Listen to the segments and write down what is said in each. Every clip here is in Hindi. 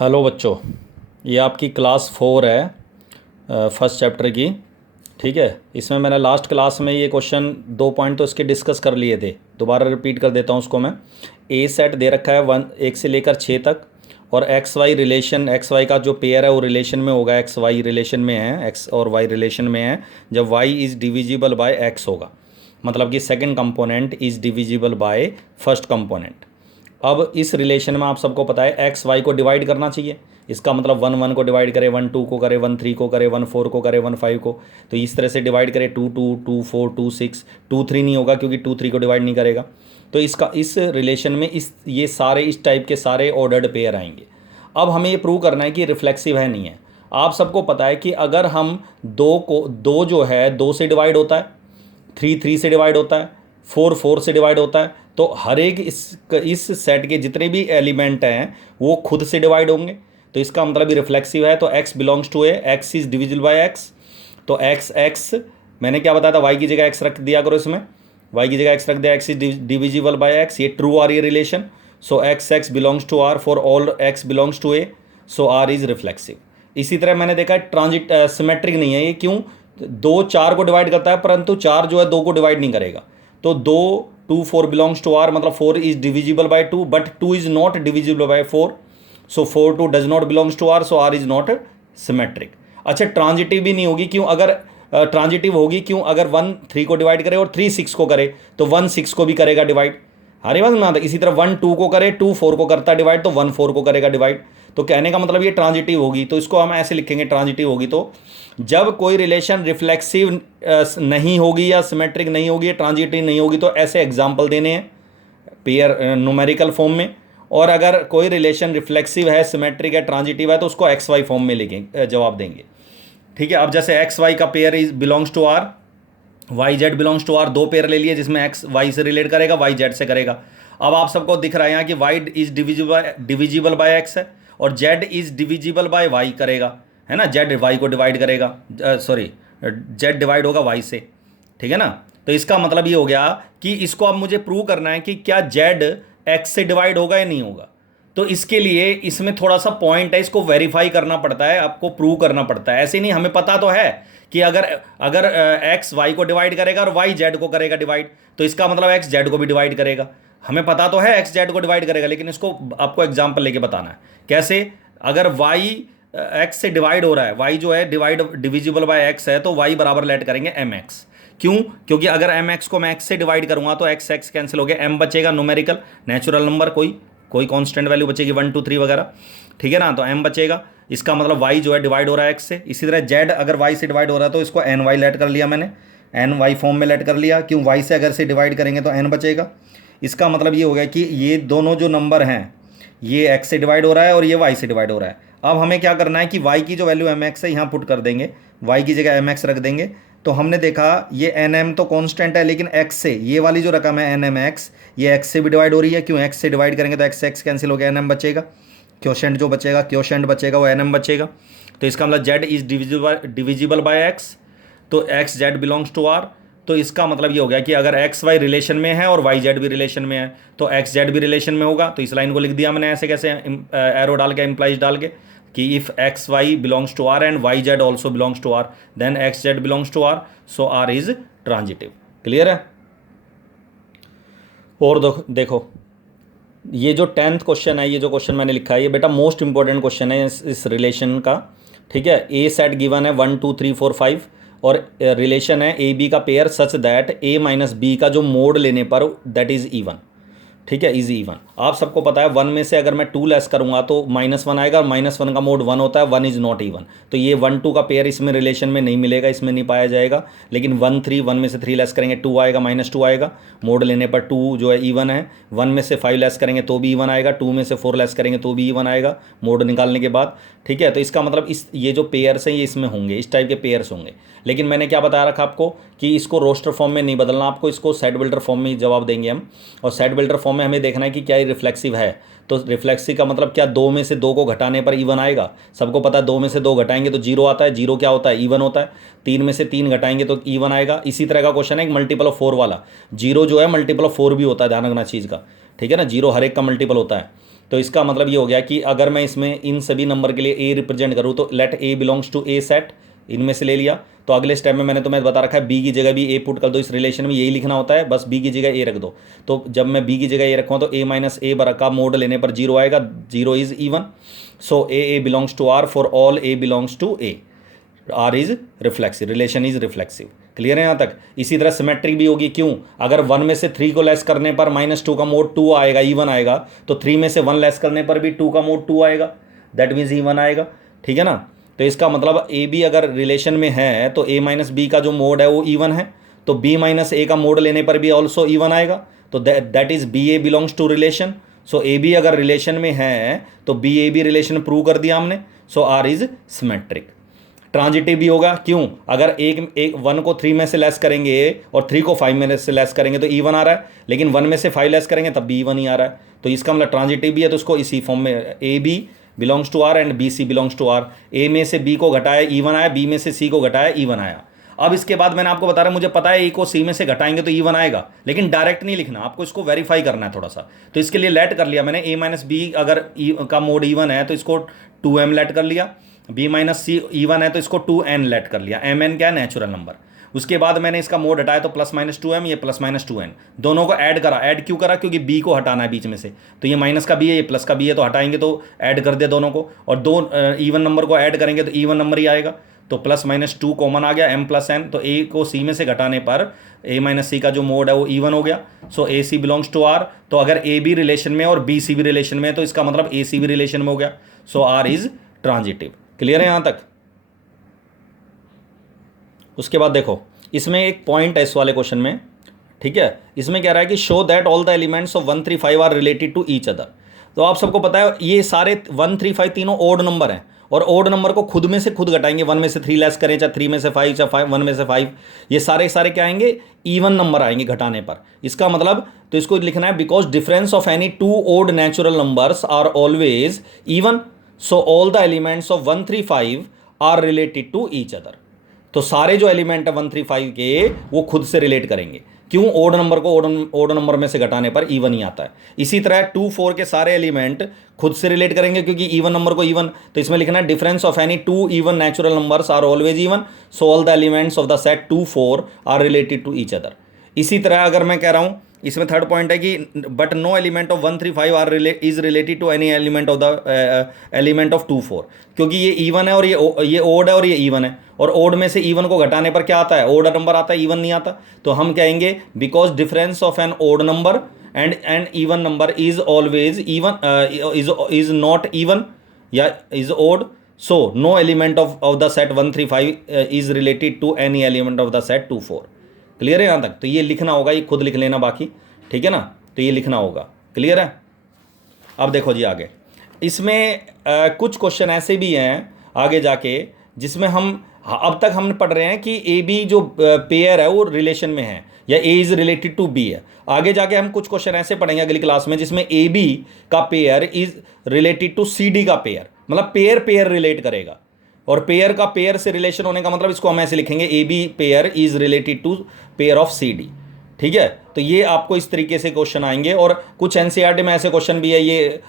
हेलो बच्चों, ये आपकी क्लास 4 है, फर्स्ट चैप्टर की। ठीक है, इसमें मैंने लास्ट क्लास में ये क्वेश्चन 2 पॉइंट तो इसके डिस्कस कर लिए थे। दोबारा रिपीट कर देता हूँ उसको मैं। ए सेट दे रखा है 1 से लेकर 6 तक, और x y relation, x y का जो पेयर है वो रिलेशन में होगा, एक्स वाई रिलेशन में है, एक्स और वाई रिलेशन में है जब y is divisible by x होगा। मतलब कि second component is divisible by first component. अब इस रिलेशन में आप सबको पता है एक्स वाई को डिवाइड करना चाहिए। इसका मतलब 1 1 को डिवाइड करे, 1 2 को करे, 1 3 को करे, 1 4 को करे, 1 5 को। तो इस तरह से डिवाइड करे 2 2 2 4 2 6। 2 3 नहीं होगा क्योंकि 2 3 को डिवाइड नहीं करेगा। तो इसका इस रिलेशन में ये सारे इस टाइप के सारे ऑर्डर्ड पेयर आएंगे। अब हमें ये प्रूव करना है कि रिफ्लेक्सिव है नहीं है। आप सबको पता है कि अगर हम दो जो है 2 से डिवाइड होता है, 3 3 से डिवाइड होता है, 4 4 से डिवाइड होता है, तो हर एक इस सेट के जितने भी एलिमेंट हैं वो खुद से डिवाइड होंगे। तो इसका मतलब भी रिफ्लेक्सिव है। तो x belongs to a, x is divisible by x। तो x मैंने क्या बताया था, y की जगह x रख दिया करो इसमें, y की जगह x रख दिया, x is divisible by x। ये ट्रू आ रही है relation. So x belongs to r for all x belongs to a, so r is reflexive. इसी तरह मैंने देखा ट्रांजिट सिमेट्रिक नहीं है ये। क्यों? 2 4 को डिवाइड करता है परंतु 4 जो है 2 को डिवाइड नहीं करेगा। तो 2 2 4 बिलोंग्स टू आर, मतलब 4 is divisible by 2 but 2 is not divisible by 4। So 4 2 does not belongs to r, so r is not symmetric. अच्छा, ट्रांजिटिव भी नहीं होगी। क्यों? अगर ट्रांजिटिव होगी, क्यों? अगर 1 3 को डिवाइड करे और 3 6 को करे तो 1 6 को भी करेगा डिवाइड। हरी बात ना। इसी तरह 1 2 को करे, 2 4 को करता डिवाइड, तो 1 4 को करेगा डिवाइड। तो कहने का मतलब ये ट्रांजिटिव होगी। तो इसको हम ऐसे लिखेंगे, ट्रांजिटिव होगी तो जब कोई रिलेशन रिफ्लेक्सिव नहीं होगी या सिमेट्रिक नहीं होगी, ट्रांजिटिव नहीं होगी, तो ऐसे एग्जाम्पल देने हैं पेयर न्यूमेरिकल फॉर्म में। और अगर कोई रिलेशन रिफ्लेक्सिव है, सिमेट्रिक है, ट्रांजिटिव है, तो उसको एक्स वाई फॉर्म में लिखेंगे, जवाब देंगे। ठीक है। अब जैसे एक्स वाई का pair is belongs to r, y z belongs to r, 2 pair ले लिए जिसमें एक्स वाई से रिलेट करेगा, वाई जेड से करेगा। अब आप सबको दिख रहा है यहाँ कि y is divisible by x है और z is divisible by y करेगा, है ना। जेड वाई को डिवाइड करेगा, सॉरी जेड डिवाइड होगा वाई से। ठीक है ना। तो इसका मतलब ये हो गया कि इसको अब मुझे प्रूव करना है कि क्या जेड एक्स से डिवाइड होगा या नहीं होगा। तो इसके लिए इसमें थोड़ा सा पॉइंट है, इसको वेरीफाई करना पड़ता है, आपको प्रूव करना पड़ता है। ऐसे नहीं, हमें पता तो है कि अगर अगर एक्स वाई को डिवाइड करेगा और वाई जेड को करेगा डिवाइड, तो इसका मतलब एक्स जेड को भी डिवाइड करेगा। हमें पता तो है एक्स जेड को डिवाइड करेगा, लेकिन इसको आपको एग्जाम्पल लेके बताना है कैसे। अगर वाई एक्स से डिवाइड हो रहा है, वाई जो है डिविजिबल बाय एक्स है, तो वाई बराबर लेट करेंगे एम एक्स। क्यों? क्योंकि अगर एम एक्स को मैं एक्स से डिवाइड करूंगा तो एक्स एक्स कैंसिल हो गया, एम बचेगा न्यूमेरिकल नेचुरल नंबर, कोई कांस्टेंट वैल्यू बचेगी 1 2 3 वगैरह। ठीक है ना। तो एम बचेगा। इसका मतलब वाई जो है डिवाइड हो रहा है एक्स से। इसी तरह जेड अगर वाई से डिवाइड हो रहा है तो इसको एन वाई लेट कर लिया मैंने, एन वाई फॉर्म में लेट कर लिया। क्यों? वाई से अगर से डिवाइड करेंगे तो एन बचेगा। इसका मतलब ये हो गया कि ये दोनों जो नंबर हैं, ये एक्स से डिवाइड हो रहा है और ये वाई से डिवाइड हो रहा है। अब हमें क्या करना है कि वाई की जो वैल्यू एम एक्स है यहाँ पुट कर देंगे, वाई की जगह एम एक्स रख देंगे। तो हमने देखा ये एन एम तो कांस्टेंट है, लेकिन एक्स से ये वाली जो रकम है एन एम एक्स, ये एक्स से भी डिवाइड हो रही है। क्यों? एक्स से डिवाइड करेंगे तो एक्स एक्स कैंसिल हो गया, एन एम बचेगा। क्वोशेंट बचेगा वो एन एम बचेगा। तो इसका मतलब Z is divisible by X, तो X Z belongs to R. तो इसका मतलब ये हो गया कि अगर एक्स वाई रिलेशन में है और वाई जेड भी रिलेशन में है तो एक्स जेड भी रिलेशन में होगा। तो इस लाइन को लिख दिया मैंने ऐसे, कैसे एरो डाल के, इम्प्लाइज डाल के, कि if x y belongs to are and y z also belongs to r then x Z belongs to r, so r is transitive. Clear है? और देखो ये जो 10th क्वेश्चन है, ये जो क्वेश्चन मैंने लिखा है, ये बेटा मोस्ट इंपॉर्टेंट क्वेश्चन है इस रिलेशन का। ठीक है। ए सेट गिवन है 1 2 3 4 5 और रिलेशन है ए बी का pair such that a minus b का जो मोड लेने पर दैट इज इवन। ठीक है, इजी इवन। आप सबको पता है 1 में से अगर मैं 2 लेस करूंगा तो -1 आएगा, और -1 का मोड 1 होता है, 1 इज नॉट इवन। तो ये 1 2 का पेयर इसमें रिलेशन में नहीं मिलेगा, इसमें नहीं पाया जाएगा। लेकिन 1 3, 1 में से 3 लेस करेंगे 2 आएगा, -2 आएगा। मोड लेने पर 2 जो है इवन है। 1 में से 5 लेस करेंगे तो भी इवन आएगा, 2 में से 4 लेस करेंगे तो भी इवन आएगा मोड निकालने के बाद। ठीक है। तो इसका मतलब ये जो पेयर्स हैं ये इसमें होंगे, इस टाइप के पेयर्स होंगे। लेकिन मैंने क्या बता रखा आपको कि इसको रोस्टर फॉर्म में नहीं बदलना आपको, इसको सेट बिल्डर फॉर्म में ही जवाब देंगे हम। और सेट बिल्डर फॉर्म में हमें देखना है कि क्या ये रिफ्लेक्सिव है। तो रिफ्लेक्सिव का मतलब क्या, 2 में से 2 को घटाने पर इवन आएगा। सबको पता है 2 में से 2 घटाएंगे तो 0 आता है, 0 क्या होता है? इवन होता है। 3 में से 3 घटाएंगे तो इवन आएगा। इसी तरह का क्वेश्चन है एक मल्टीपल ऑफ 4 वाला। 0 जो है मल्टीपल ऑफ 4 भी होता है, ध्यान रखना चीज़ का। ठीक है ना। 0 हर एक का मल्टीपल होता है। तो इसका मतलब ये हो गया कि अगर मैं इसमें इन सभी नंबर के लिए ए रिप्रेजेंट करूँ तो let a belongs to a set, इनमें से ले लिया। तो अगले स्टेप में मैंने तुम्हें बता रखा है बी की जगह भी ए पुट कर दो, इस रिलेशन में यही लिखना होता है, बस बी की जगह ए रख दो। तो जब मैं बी की जगह ए रखूँ तो ए माइनस ए बर का मोड लेने पर जीरो आएगा, zero is even. So a belongs to r for all a belongs to a, r is reflexive, relation is reflexive. Clear है यहाँ तक। इसी तरह सिमेट्रिक भी होगी, क्यों? अगर 1 में से 3 को लेस करने पर -2 का मोड 2 आएगा, इवन आएगा, तो 3 में से 1 लेस करने पर भी 2 का मोड 2 आएगा, दैट मीन्स इवन आएगा। ठीक है ना। तो इसका मतलब ए बी अगर रिलेशन में है तो ए माइनस बी का जो मोड है वो इवन है, तो बी माइनस ए का मोड लेने पर भी ऑल्सो इवन आएगा, तो that is b a belongs to relation. So a b अगर रिलेशन में है तो b a b relation prove कर दिया हमने, so r is symmetric. Transitive भी होगा, क्यों? अगर एक 1 को 3 में से लेस करेंगे और 3 को 5 में से लेस करेंगे तो इवन आ रहा है, लेकिन 1 में से 5 लेस करेंगे तब भी इवन ही आ रहा है। तो इसका मतलब ट्रांजिटिव भी है, तो इसको इसी फॉर्म में A B belongs to are and B C belongs to R. A में से बी को घटाया इवन आया, बी में से सी को घटाया इवन आया। अब इसके बाद मैंने आपको बता रहा, मुझे पता है ए को सी में से घटाएंगे तो इवन आएगा, लेकिन डायरेक्ट नहीं लिखना, आपको इसको वेरीफाई करना है थोड़ा सा। तो इसके लिए लेट कर लिया मैंने, ए माइनस बी अगर का मोड इवन है तो इसको 2m लेट कर लिया, बी माइनस सी इवन है तो इसको 2n लेट कर लिया। mn क्या है? Natural number. उसके बाद मैंने इसका मोड हटाया तो +-2m, ये +-2n, दोनों को ऐड करा। ऐड क्यों करा? क्योंकि b को हटाना है बीच में से, तो ये माइनस का b है, ये प्लस का b है, तो हटाएंगे तो ऐड कर दे दोनों को, और दो इवन नंबर को ऐड करेंगे तो इवन नंबर ही आएगा। तो +-2 कॉमन आ गया, m + n, तो a को c में से घटाने पर a माइनस c का जो मोड है वो इवन हो गया। सो ए सी बिलोंग्स टू आर। तो अगर ए बी रिलेशन में और बी सी भी रिलेशन में है तो इसका मतलब ए सी भी रिलेशन में हो गया। सो आर इज ट्रांजिटिव। क्लियर है यहां तक? उसके बाद देखो, इसमें एक पॉइंट है इस वाले क्वेश्चन में, ठीक है। इसमें कह रहा है कि show that all the elements of 1 3 5 are related to each other. तो आप सबको पता है ये सारे 1 3 5 तीनों ओड नंबर हैं, और ओड नंबर को खुद में से खुद घटाएंगे, 1 में से 3 लेस करें, चाहे 3 में से 5, चाहे 1 में से 5, ये सारे सारे क्या आएंगे? इवन नंबर आएंगे घटाने पर। इसका मतलब तो इसको लिखना है because difference of any 2 odd natural numbers are always even, so all the elements of 1 3 5 are related to each other. तो सारे जो एलिमेंट है 1 3 5 के वो खुद से रिलेट करेंगे, क्यों? ओड नंबर को ओड नंबर में से घटाने पर इवन ही आता है। इसी तरह 2 4 के सारे एलिमेंट खुद से रिलेट करेंगे, क्योंकि इवन नंबर को इवन, तो इसमें लिखना है difference of any 2 even natural numbers are always even, so all the elements of the set 2 4 are related to each other. इसी तरह अगर मैं कह रहा हूं, इसमें थर्ड पॉइंट है कि but no element of 1 3 5 are is related to any element of the element of 2 4, क्योंकि ये इवन है और ये ओड है और ये इवन है, और ओड में से इवन को घटाने पर क्या आता है? ओड नंबर आता है, इवन नहीं आता। तो हम कहेंगे because difference of an odd number and an even number is always even, is not even या is odd, so no element of the set 1 3 5 is related to any element of the set 2 4। Clear है यहाँ तक? तो ये लिखना होगा, ये खुद लिख लेना बाकी, ठीक है ना। तो ये लिखना होगा, क्लियर है। अब देखो जी आगे, इसमें कुछ क्वेश्चन ऐसे भी हैं आगे जाके जिसमें हम अब तक हम पढ़ रहे हैं कि ए बी जो पेयर है वो रिलेशन में है, या ए इज रिलेटेड टू बी है। आगे जाके हम कुछ क्वेश्चन ऐसे पढ़ेंगे अगली क्लास में जिसमें ए बी का pair is related to c d का पेयर, मतलब पेयर पेयर रिलेट करेगा, और पेयर का पेयर से रिलेशन होने का मतलब इसको हम ऐसे लिखेंगे a b pair is related to pair of c d, ठीक है। तो ये आपको इस तरीके से क्वेश्चन आएंगे, और कुछ एनसीईआरटी में ऐसे क्वेश्चन भी है, ये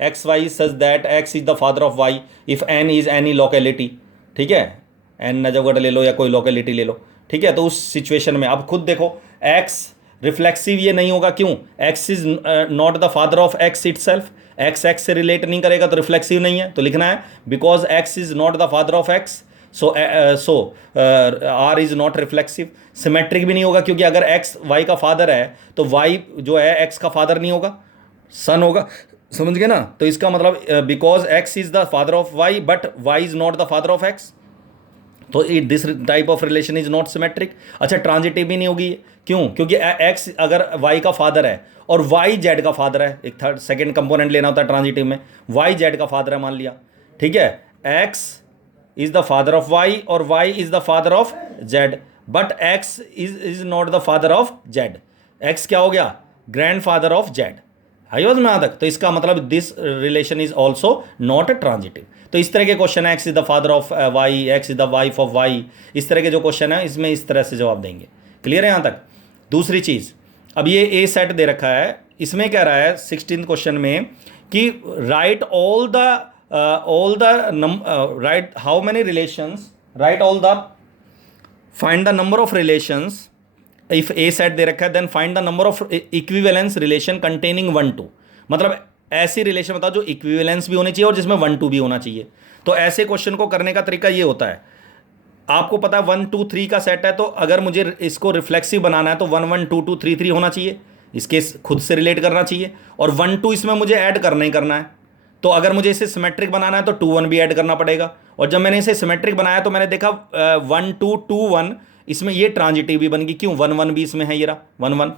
x y such that x is the father of y if n is any locality, ठीक है। एन नजफगढ़ ले लो या कोई लोकेलिटी ले लो, ठीक है। तो उस सिचुएशन में अब खुद देखो, एक्स रिफ्लेक्सिव ये नहीं होगा, क्यों? X is not the father of x itself, x x से रिलेट नहीं करेगा तो रिफ्लेक्सिव नहीं है। तो लिखना है because x is not the father of x, so r is not reflexive. Symmetric भी नहीं होगा, क्योंकि अगर एक्स वाई का फादर है तो वाई जो है एक्स का फादर नहीं होगा, सन होगा, समझ गए ना। तो इसका मतलब because x is the father of Y but Y is not the father of X, तो this type of relation is not symmetric. अच्छा, ट्रांजिटिव भी नहीं होगी, क्यों? क्योंकि एक्स अगर वाई का फादर है और वाई जेड का फादर है, एक थर्ड सेकेंड कंपोनेंट लेना होता है ट्रांजिटिव में, वाई जेड का फादर है मान लिया, ठीक है। X is the father of Y और Y is the father of Z, but X is not the father of Z. X क्या हो गया? Grandfather of Z. I was में तक। तो इसका मतलब this relation is also not transitive. तो इस तरह के क्वेश्चन है, X is the father of Y, X is the wife of Y, इस तरह के जो क्वेश्चन है इसमें इस तरह से जवाब देंगे। क्लियर है यहाँ तक? दूसरी चीज़, अब ये ए सेट दे रखा है, इसमें कह रहा है 16th क्वेश्चन में कि write all the write how many relations, write all the, find the number of relations if a set दे रखा है, then find the number of equivalence relation containing 1 2। मतलब ऐसी रिलेशन बताओ जो इक्विवेलेंस भी होनी चाहिए और जिसमें 1 2 भी होना चाहिए। तो ऐसे क्वेश्चन को करने का तरीका ये होता है, आपको पता है 1 2 3 का सेट है, तो अगर मुझे इसको रिफ्लेक्सिव बनाना है तो 1 1 2 2 3 3 होना चाहिए, इसके खुद से रिलेट करना चाहिए, और 1 2 इसमें मुझे ऐड करना ही करना है। तो अगर मुझे इसे सिमेट्रिक बनाना है तो 2 1 भी ऐड करना पड़ेगा। और जब मैंने इसे सिमेट्रिक बनाया तो मैंने देखा 1 2 2 1, इसमें ये ट्रांजिटिव भी बन गई, क्यों 1 1 भी इसमें है, ये रहा 1 1।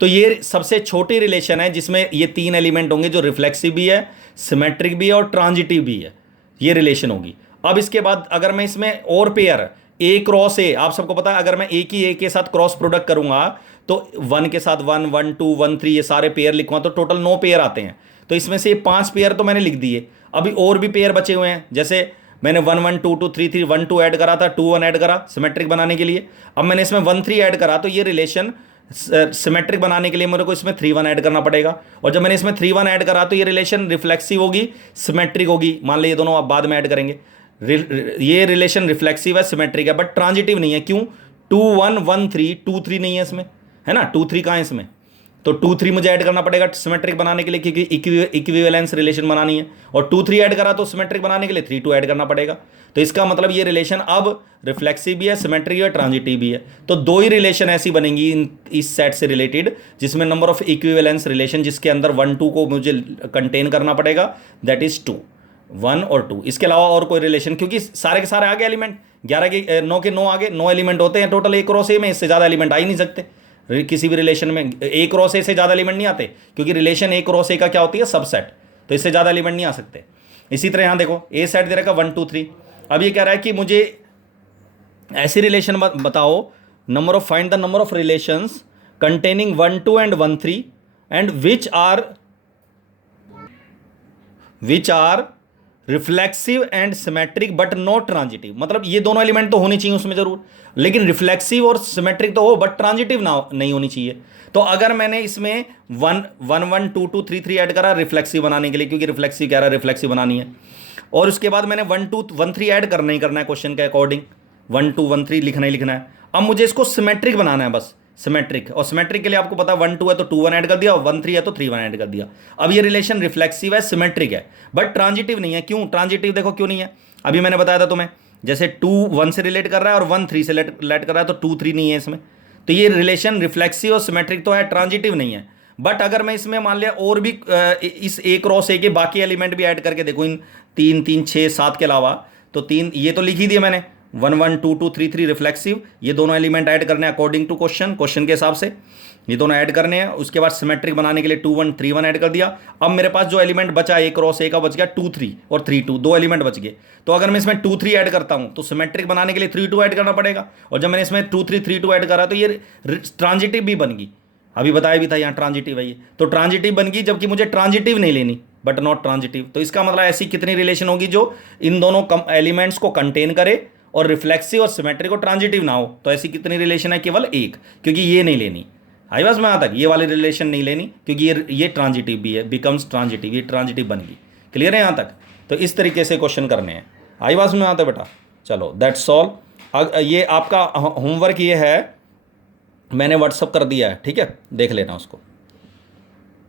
तो ये सबसे छोटी रिलेशन है जिसमें ये 3 एलिमेंट होंगे, जो रिफ्लेक्सिव भी है, सिमेट्रिक भी है और ट्रांजिटिव भी है, ये रिलेशन होगी। अब इसके बाद अगर मैं इसमें और पेयर ए क्रॉस ए, आप सबको पता है अगर मैं एक ही ए के साथ क्रॉस प्रोडक्ट करूंगा तो 1 के साथ 1 1 2 1 3 ये सारे पेयर लिखूंगा तो टोटल 9 पेयर आते हैं। तो इसमें से 5 पेयर तो मैंने लिख दिए, अभी और भी पेयर बचे हुए हैं, जैसे मैंने 1 1 2 2 3 3 1 2 ऐड करा था, 2 1 ऐड करा सिमेट्रिक बनाने के लिए। अब मैंने इसमें 1 3 ऐड करा, तो ये रिलेशन सिमेट्रिक बनाने के लिए मेरे को इसमें 3 1 ऐड करना पड़ेगा। और जब मैंने इसमें 3 1 ऐड करा तो ये रिलेशन रिफ्लेक्सिव होगी, सिमेट्रिक होगी। मान लो ये दोनों आप बाद में ऐड करेंगे। ये रिलेशन रिफ्लेक्सिव है, सिमेट्रिक है, बट ट्रांजिटिव नहीं है। क्यों? 2 1 1 3 2 3 नहीं है इसमें, है ना, 2 3 कहाँ है इसमें, तो 2 3 मुझे ऐड करना पड़ेगा सिमेट्रिक बनाने के लिए, क्योंकि इक्विवेलेंस रिलेशन बनानी है। और 2 3 ऐड करा तो सिमेट्रिक बनाने के लिए 3 2 ऐड करना पड़ेगा। तो इसका मतलब ये रिलेशन अब रिफ्लेक्सिव भी है, सिमेट्रिक भी है, ट्रांजिटिव भी है। तो 2 ही रिलेशन ऐसी बनेंगी इस सेट से रिलेटेड जिसमें नंबर ऑफ इक्विवेलेंस रिलेशन, जिसके अंदर 1 2 को मुझे कंटेन करना पड़ेगा, दैट इज 2 1 और 2। इसके अलावा और कोई रिलेशन, क्योंकि सारे के सारे आगे एलिमेंट 11 के 9 के 9 आगे 9 एलिमेंट होते हैं टोटल एक क्रॉस ए में, इससे ज़्यादा एलिमेंट आ ही नहीं सकते किसी भी रिलेशन में। ए क्रॉस ए से ज़्यादा एलिमेंट नहीं आते, क्योंकि रिलेशन ए क्रॉस ए का क्या होती है, सबसेट, तो इससे ज़्यादा एलिमेंट नहीं आ सकते। इसी तरह यहाँ देखो ए सेट दे रखा 1 2 3। अब ये कह रहा है कि मुझे ऐसी रिलेशन बताओ, number of, find the number of relations containing 1 2 and 1 3 and which are reflexive and symmetric but not transitive. मतलब ये दोनों एलिमेंट तो होनी चाहिए उसमें जरूर, लेकिन रिफ्लेक्सिव और सिमेट्रिक तो हो बट ट्रांजिटिव ना नहीं होनी चाहिए। तो अगर मैंने इसमें 1 1 1 2 2 3 3 ऐड करा रिफ्लेक्सिव बनाने के लिए, क्योंकि रिफ्लेक्सिव कह रहा है रिफ्लेक्सिव बनानी है, और उसके बाद मैंने 1 2 1 3 ऐड करना ही करना है क्वेश्चन के अकॉर्डिंग, 1 2 1 3 लिखना ही लिखना है। अब मुझे इसको सिमेट्रिक बनाना है बस, सिमेट्रिक, और सिमेट्रिक के लिए आपको पता है 1 2 है तो 2 1 ऐड कर दिया, 1 3 है तो 3 1 ऐड कर दिया। अब ये रिलेशन रिफ्लेक्सिव है, सिमेट्रिक है, बट ट्रांजिटिव नहीं है। क्यों ट्रांजिटिव? देखो क्यों नहीं है, अभी मैंने बताया था तुम्हें, जैसे 2 1 से रिलेट कर रहा है और 1 3 से रिलेट कर रहा है, तो 2 3 नहीं है इसमें। तो ये रिलेशन रिफ्लेक्सिव और सिमेट्रिक तो है, ट्रांजिटिव नहीं है। बट अगर मैं इसमें मान लिया और भी इस ए क्रॉस ए के बाकी एलिमेंट भी ऐड करके देखो, इन 3 3 6 7 के अलावा, तो 3 ये तो लिख ही दिए मैंने, 1 1 2 2 3 3 रिफ्लेक्सिव, ये दोनों एलिमेंट ऐड करने हैं अकॉर्डिंग टू क्वेश्चन के हिसाब से, ये दोनों ऐड करने हैं। उसके बाद सिमेट्रिक बनाने के लिए 2 1 3 1 ऐड कर दिया। अब मेरे पास जो एलिमेंट बचा ए क्रॉस ए का बच गया 2 3 और 3 2, 2 एलिमेंट बच गए। तो अगर मैं इसमें 2 3 ऐड करता हूं तो सिमेट्रिक बनाने के लिए 3 2 ऐड करना पड़ेगा, और जब मैंने इसमें 2 3 3 2 ऐड करा तो ये ट्रांजिटिव भी बन गई। अभी बताया भी था यहाँ ट्रांजिटिव है ये, तो ट्रांजिटिव बन गई, जबकि मुझे ट्रांजिटिव नहीं लेनी बट नॉट ट्रांजिटिव। तो इसका मतलब ऐसी कितनी रिलेशन होगी जो इन दोनों एलिमेंट्स को कंटेन करे और रिफ्लेक्सिव और सिमेट्रिक और ट्रांजिटिव ना हो। तो ऐसी कितनी रिलेशन है? केवल एक, क्योंकि ये नहीं लेनी। आई बस में यहाँ तक ये वाली रिलेशन नहीं लेनी, क्योंकि ये ट्रांजिटिव भी है, बिकम्स ट्रांजिटिव, ये ट्रांजिटिव बन गई। क्लियर है यहाँ तक? तो इस तरीके से क्वेश्चन करने हैं। आई बस में आता है बेटा? चलो दैट्स ऑल। ये आपका होमवर्क ये है, मैंने व्हाट्सअप कर दिया है, ठीक है, देख लेना उसको।